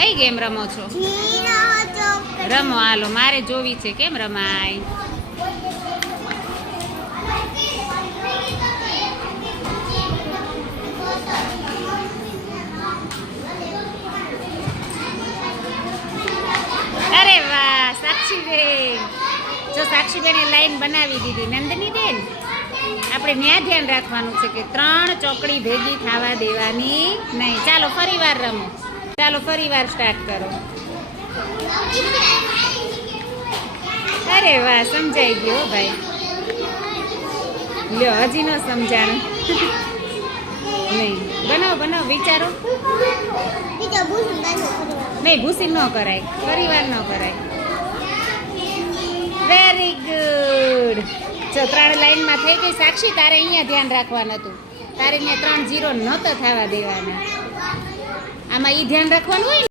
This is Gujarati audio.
કઈ ગેમ રમો છો? રમો હાલો, મારે જોવી છે કેમ રમાય. અરે વાહ સાક્ષીબેન, જો સાક્ષીબેને લાઈન બનાવી દીધી. નંદની બેન, આપણે ન્યા ધ્યાન રાખવાનું છે કે 3 ચોકડી ભેગી થવા દેવાની નહીં. ચાલો ફરીવાર રમો, ચાલો ફરીવાર સ્ટાર્ટ કરો. અરે વાહ, સમજાઈ ગયો ભાઈ. લ્યો હજી ન સમજાણું. નહીં બનાવો બનાવો, વિચારો. નહીં ભૂસી ન કરાય, ફરીવાર ન કરાય. Very good. જો 3 લાઈનમાં થઈ ગઈ. સાક્ષી, તારે અહીંયા ધ્યાન રાખવાનું હતું. તારે અહીંયા 3 0 નહોતા થવા દેવાના. આમાં ઈ ધ્યાન રાખવાનું હોય ને.